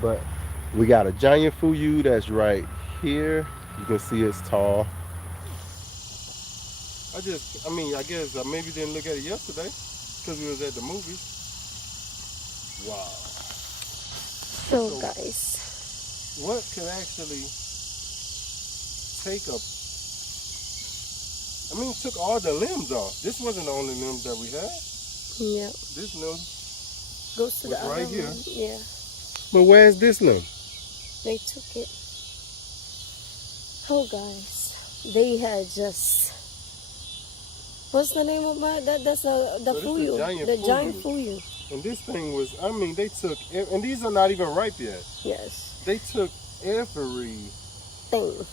But we got a giant fuyu that's right here. You can see it's tall. I guess I maybe didn't look at it yesterday because we was at the movies. Wow. So So guys, what could actually take a, took all the limbs off. This wasn't the only limbs that we had. yeah, This limb goes to the was other right here. one. Yeah, But where's this limb? they took it. Oh guys, they had just, what's the name of that? That's the So this is fuyu, giant the fuyu. giant fuyu. And this thing was, they took, and these are not even ripe yet. Yes, They took every thing.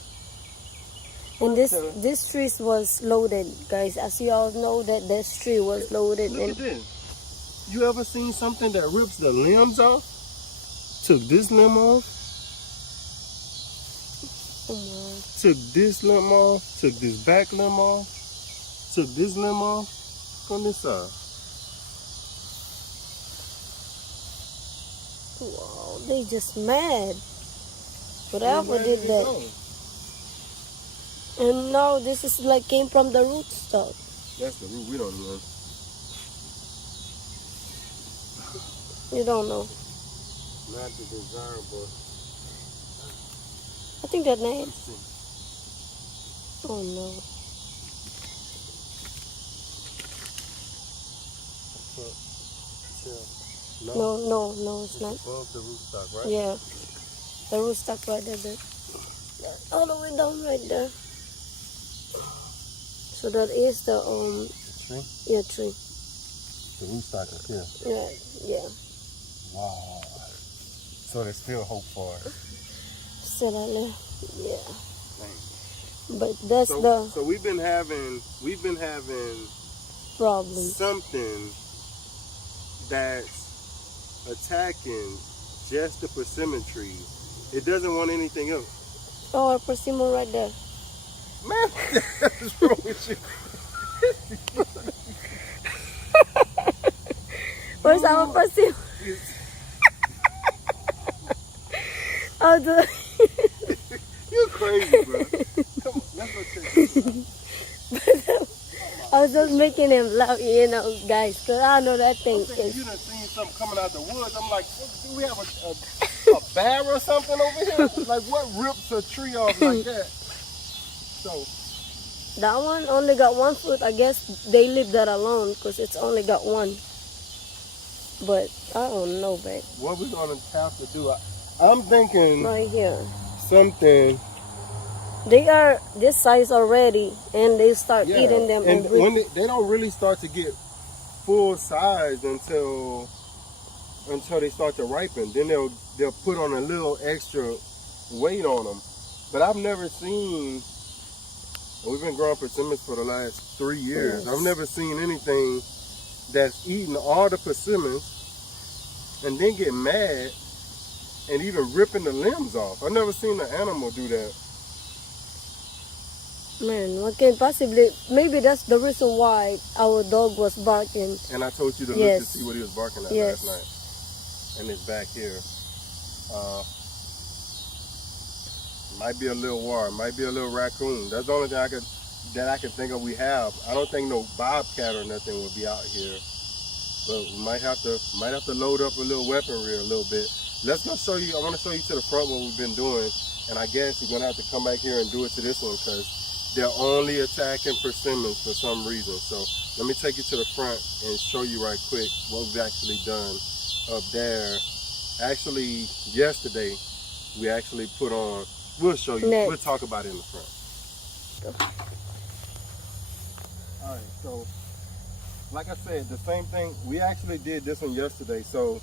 And this tree was loaded, guys. As you all know, that this tree was loaded. Look at this. You ever seen something that rips the limbs off? Took this limb off. Took this limb off. Took this back limb off. Took this limb off from this side. Wow, they just mad. Whatever did that. And now this is like came from the root stock. That's the root. We don't know. You don't know. Not the desirable. I think that name. Oh no. No, it's not. Above the rootstock, right? Yeah. The rootstock right there. All the way down right there. So that is the Tree? yeah, tree. The rootstock is here. Yeah. Wow. So there's still hope for it. Still out there. Yeah. Thanks. But that's the So we've been having problem. something that's attacking just the persimmon trees. It doesn't want anything else. Oh, a persimmon right there. Man, what's wrong with you? Where's our persimmon? Oh, You're crazy, bro. Come on, let's go check this out. I was just making him laugh, guys, because I know that thing I'm thinking is. you done seen something coming out the woods. I'm like, do we have a bear or something over here? Like, what rips a tree off like that? So, That one only got 1 foot. I guess they leave that alone because it's only got one. But I don't know, babe. what we're going to have to do, I'm thinking Right here. something. They are this size already, and they start eating them. And when they don't really start to get full size until they start to ripen. Then they'll put on a little extra weight on them. But I've never seen. We've been growing persimmons for the last 3 years. Yes. I've never seen anything that's eating all the persimmons and then get mad and even ripping the limbs off. I've never seen an animal do that. Man, what can possibly? Maybe that's the reason why our dog was barking. And I told you to look to see what he was barking at last night. And it's back here. Might be a little war, might be a little raccoon. That's the only thing I can think of we have. I don't think no bobcat or nothing will be out here. But we might have to load up a little weaponry a little bit. Let's go show you. I want to show you to the front what we've been doing. And I guess we're gonna have to come back here and do it to this one because they're only attacking persimmons for some reason. So let me take you to the front and show you right quick what we've actually done up there. Actually, yesterday we actually put on. We'll show you. Next. We'll talk about it in the front. All right. So, like I said, the same thing. We actually did this one yesterday. So,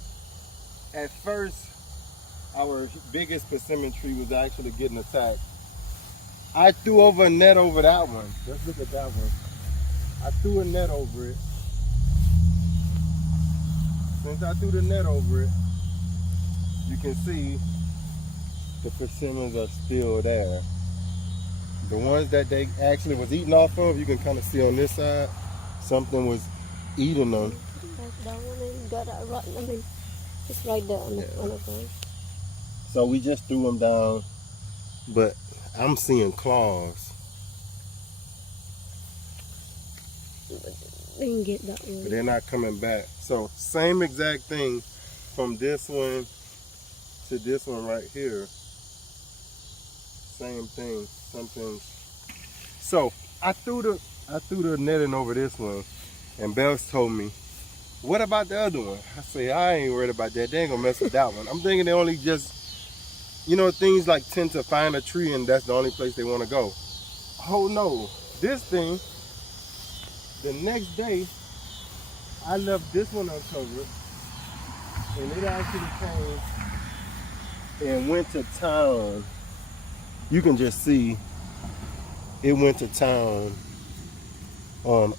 at first, our biggest persimmon tree was actually getting attacked. I threw over a net over that one. Let's look at that one. I threw a net over it. Since I threw the net over it, you can see the persimmons are still there. The ones that they actually was eating off of, you can kind of see on this side, something was eating them. That one ain't got it's right there on the ground. So we just threw them down, but I'm seeing claws. We can get that one. But they're not coming back. So same exact thing from this one to this one right here. Same thing. Something. So I threw the netting over this one, and Bells told me, "What about the other one?" I say, "I ain't worried about that. They ain't gonna mess with that one." I'm thinking they only just, you know, things like tend to find a tree and that's the only place they want to go. Oh no, this thing. The next day, I left this one uncovered, and it actually came and went to town. You can just see it went to town on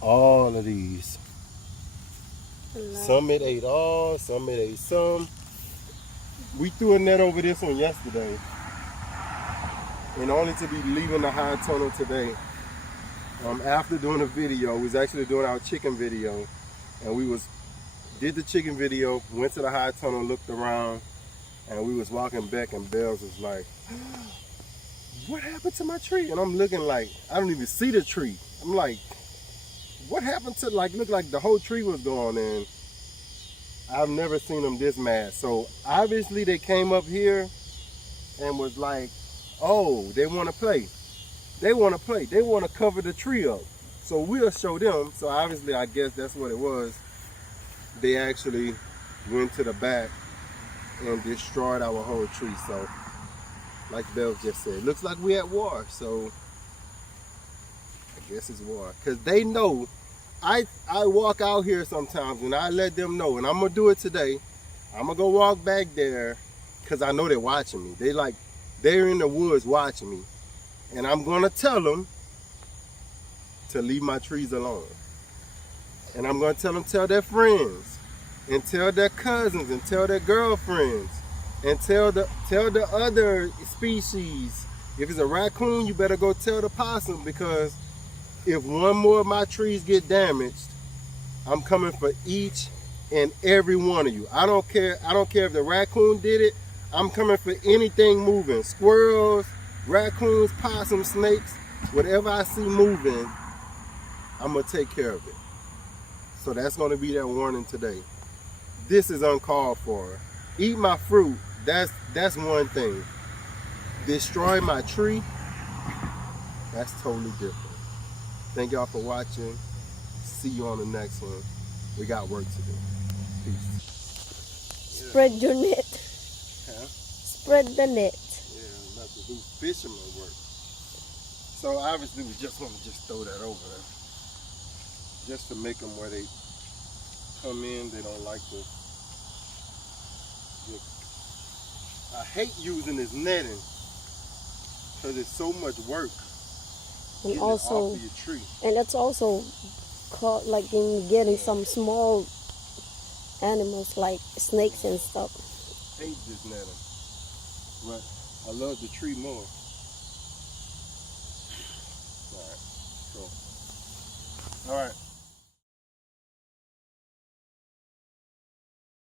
all of these. Some it ate all, some it ate some. We threw a net over this one yesterday, and only to be leaving the high tunnel today. After doing a video, we was actually doing our chicken video, and we did the chicken video, went to the high tunnel, looked around, and we was walking back, and Bells was like, "What happened to my tree?" And I'm looking like, I don't even see the tree. I'm like, what happened to, like, looked like the whole tree was gone, and I've never seen them this mad. So obviously they came up here and was like, oh, they want to play. They want to play. They want to cover the tree up. So we'll show them. So obviously I guess that's what it was. They actually went to the back and destroyed our whole tree. So like Bev just said, looks like we at war. So I guess it's war. Because they know, I walk out here sometimes and I let them know, and I'm going to do it today. I'm going to go walk back there because I know they're watching me. They're in the woods watching me. And I'm going to tell them to leave my trees alone. And I'm going to tell their friends, and tell their cousins, and tell their girlfriends, and tell the other species. If it's a raccoon, you better go tell the possum, because if one more of my trees get damaged, I'm coming for each and every one of you. I don't care if the raccoon did it. I'm coming for anything moving. Squirrels, raccoons, possums, snakes, whatever I see moving, I'm gonna take care of it. So that's gonna be that warning today. This is uncalled for. Eat my fruit, that's one thing. Destroy my tree, that's totally different. Thank y'all for watching. See you on the next one. We got work to do. Peace. Spread your net. Huh? Spread the net. Yeah, not to do fisherman work. So obviously we just want to just throw that over there. Just to make them where they come in, they don't like to. I hate using this netting because it's so much work. And also, off of your tree. And it's also caught like in getting some small animals like snakes and stuff. I hate this netting, but I love the tree more. All right, cool. All right.